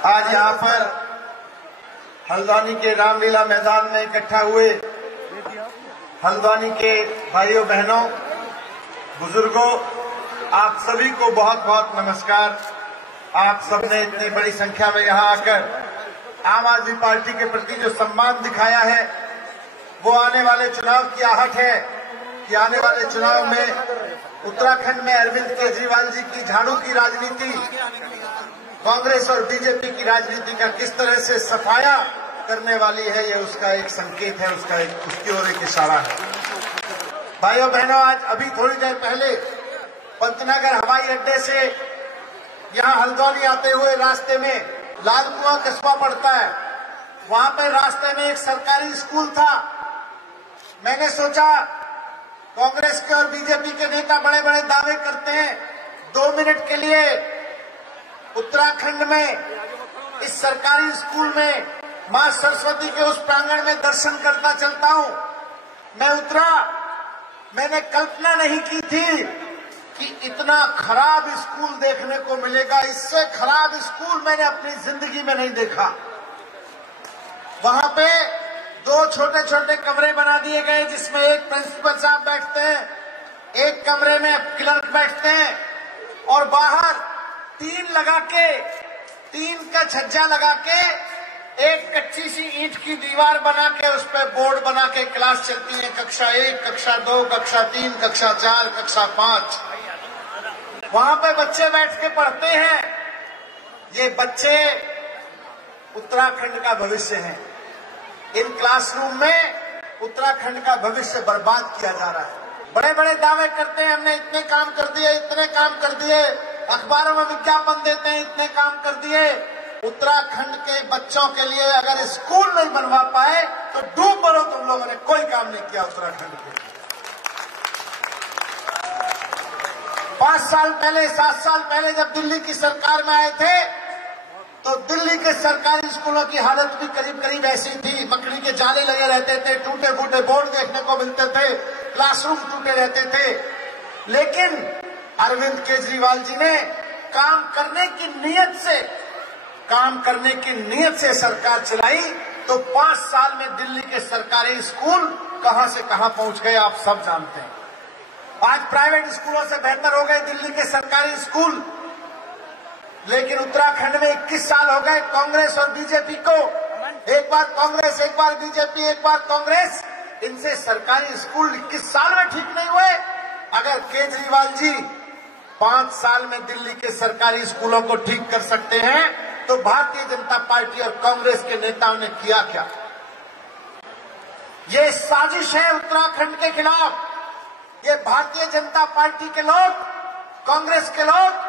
आज यहाँ पर हल्द्वानी के रामलीला मैदान में इकट्ठा हुए हल्द्वानी के भाइयों बहनों, बुजुर्गों, आप सभी को बहुत बहुत नमस्कार। आप सबने इतनी बड़ी संख्या में यहाँ आकर आम आदमी पार्टी के प्रति जो सम्मान दिखाया है, वो आने वाले चुनाव की आहट है कि आने वाले चुनाव में उत्तराखंड में अरविंद केजरीवाल जी की झाड़ू की राजनीति कांग्रेस और बीजेपी की राजनीति का किस तरह से सफाया करने वाली है, ये उसका एक संकेत है, उसकी ओर एक इशारा है। भाइयों बहनों, आज अभी थोड़ी देर पहले पंतनगर हवाई अड्डे से यहाँ हल्द्वानी आते हुए रास्ते में लाल कुआं कस्बा पड़ता है, वहां पर रास्ते में एक सरकारी स्कूल था। मैंने सोचा कांग्रेस के और बीजेपी के नेता बड़े बड़े दावे करते हैं, 2 मिनट के लिए उत्तराखंड में इस सरकारी स्कूल में मां सरस्वती के उस प्रांगण में दर्शन करता चलता हूं। मैं उतरा, मैंने कल्पना नहीं की थी कि इतना खराब स्कूल देखने को मिलेगा। इससे खराब स्कूल मैंने अपनी जिंदगी में नहीं देखा। वहां पे 2 छोटे छोटे कमरे बना दिए गए, जिसमें एक प्रिंसिपल साहब बैठते हैं, एक कमरे में क्लर्क बैठते हैं, और बाहर 3 का छज्जा लगा के एक कच्ची सी ईंट की दीवार बना के उस पर बोर्ड बना के क्लास चलती है। कक्षा 1, कक्षा 2, कक्षा 3, कक्षा 4, कक्षा 5। वहां पे बच्चे बैठ के पढ़ते हैं। ये बच्चे उत्तराखंड का भविष्य हैं। इन क्लासरूम में उत्तराखंड का भविष्य बर्बाद किया जा रहा है। बड़े बड़े दावे करते हैं, हमने इतने काम कर दिए, इतने काम कर दिए, अखबारों में विज्ञापन देते हैं, इतने काम कर दिए। उत्तराखंड के बच्चों के लिए अगर स्कूल नहीं बनवा पाए तो डूब मरो तुम लोगों ने, कोई काम नहीं किया उत्तराखंड के। 5 साल पहले, 7 साल पहले जब दिल्ली की सरकार में आए थे, तो दिल्ली के सरकारी स्कूलों की हालत भी करीब करीब ऐसी थी। मकड़ी के जाले लगे रहते थे, टूटे फूटे बोर्ड देखने को मिलते थे, क्लासरूम टूटे रहते थे। लेकिन अरविंद केजरीवाल जी ने काम करने की नीयत से सरकार चलाई, तो 5 साल में दिल्ली के सरकारी स्कूल कहां से कहां पहुंच गए आप सब जानते हैं। आज प्राइवेट स्कूलों से बेहतर हो गए दिल्ली के सरकारी स्कूल। लेकिन उत्तराखंड में 21 साल हो गए कांग्रेस और बीजेपी को। एक बार कांग्रेस, एक बार बीजेपी, एक बार कांग्रेस। इनसे सरकारी स्कूल 21 साल में ठीक नहीं हुए। अगर केजरीवाल जी 5 साल में दिल्ली के सरकारी स्कूलों को ठीक कर सकते हैं, तो भारतीय जनता पार्टी और कांग्रेस के नेताओं ने किया क्या? ये साजिश है उत्तराखंड के खिलाफ। ये भारतीय जनता पार्टी के लोग, कांग्रेस के लोग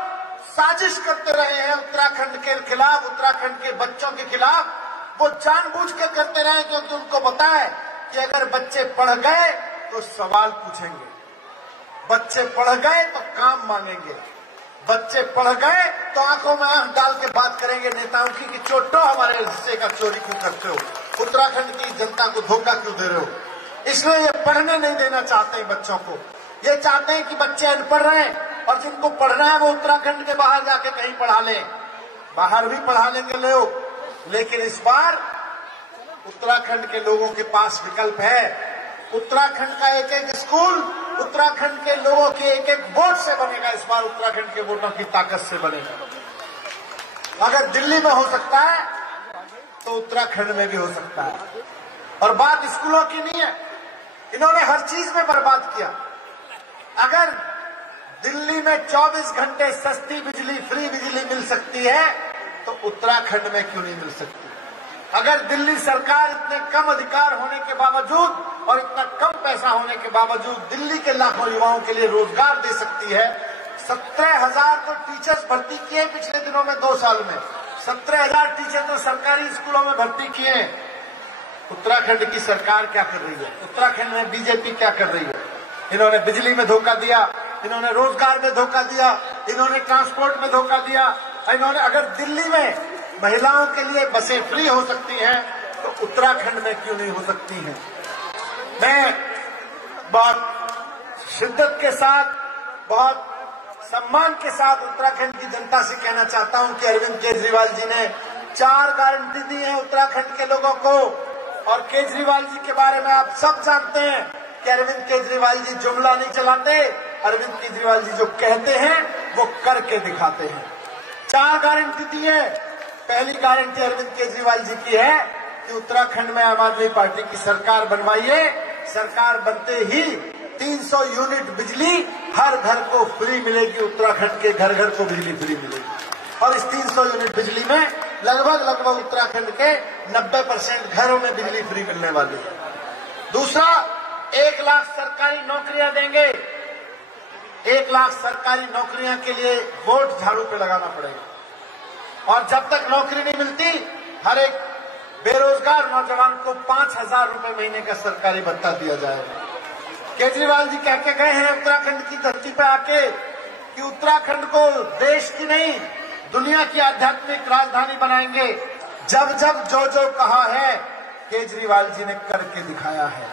साजिश करते रहे हैं उत्तराखंड के खिलाफ, उत्तराखंड के बच्चों के खिलाफ। वो जानबूझ के करते रहे, क्योंकि उनको पता है कि अगर बच्चे पढ़ गए तो सवाल पूछेंगे, बच्चे पढ़ गए तो काम मांगेंगे, बच्चे पढ़ गए तो आंखों में आंख डाल के बात करेंगे नेताओं की कि चोटो हमारे हिस्से का चोरी क्यों करते हो, उत्तराखंड की जनता को धोखा क्यों दे रहे हो। इसलिए ये पढ़ने नहीं देना चाहते हैं बच्चों को। ये चाहते हैं कि बच्चे अनपढ़ रहें, और जिनको पढ़ना है वो उत्तराखंड के बाहर जाके कहीं पढ़ा लें। बाहर भी पढ़ा लेंगे लोग, लेकिन इस बार उत्तराखंड के लोगों के पास विकल्प है। उत्तराखंड का एक एक स्कूल उत्तराखंड के लोगों के एक एक वोट से बनेगा। इस बार उत्तराखंड के वोटों की ताकत से बनेगा। अगर दिल्ली में हो सकता है तो उत्तराखंड में भी हो सकता है। और बात स्कूलों की नहीं है, इन्होंने हर चीज में बर्बाद किया। अगर दिल्ली में 24 घंटे सस्ती बिजली, फ्री बिजली मिल सकती है, तो उत्तराखंड में क्यों नहीं मिल सकती? अगर दिल्ली सरकार इतने कम अधिकार होने के बावजूद और इतना कम पैसा होने के बावजूद दिल्ली के लाखों युवाओं के लिए रोजगार दे सकती है, 17,000 तो टीचर्स भर्ती किए पिछले दिनों में, 2 साल में 17,000 टीचर तो सरकारी स्कूलों में भर्ती किए। उत्तराखंड की सरकार क्या कर रही है? उत्तराखंड में बीजेपी क्या कर रही है? इन्होंने बिजली में धोखा दिया, इन्होंने रोजगार में धोखा दिया, इन्होंने ट्रांसपोर्ट में धोखा दिया। इन्होंने, अगर दिल्ली में महिलाओं के लिए बसें फ्री हो सकती हैं, तो उत्तराखंड में क्यों नहीं हो सकती हैं? मैं बहुत शिद्दत के साथ, बहुत सम्मान के साथ उत्तराखंड की जनता से कहना चाहता हूं कि अरविंद केजरीवाल जी ने 4 गारंटी दी है उत्तराखंड के लोगों को। और केजरीवाल जी के बारे में आप सब जानते हैं कि अरविंद केजरीवाल जी जुमला नहीं चलाते, अरविंद केजरीवाल जी जो कहते हैं वो करके दिखाते हैं। 4 गारंटी दी है। पहली गारंटी अरविंद केजरीवाल जी की है कि उत्तराखंड में आम आदमी पार्टी की सरकार बनवाइए। सरकार बनते ही 300 यूनिट बिजली हर घर को फ्री मिलेगी, उत्तराखंड के घर घर को बिजली फ्री मिलेगी। और इस 300 यूनिट बिजली में लगभग उत्तराखंड के 90% घरों में बिजली फ्री मिलने वाली है। दूसरा, 1 लाख सरकारी नौकरियां देंगे। 1 लाख सरकारी नौकरियां के लिए वोट झाड़ू पे लगाना पड़ेगा। और जब तक नौकरी नहीं मिलती, हर एक बेरोजगार नौजवान को 5,000 रुपए महीने का सरकारी भत्ता दिया जाएगा। केजरीवाल जी कह के गए हैं उत्तराखंड की धरती पे आके कि उत्तराखंड को देश की नहीं दुनिया की आध्यात्मिक राजधानी बनाएंगे। जब जो कहा है केजरीवाल जी ने करके दिखाया है।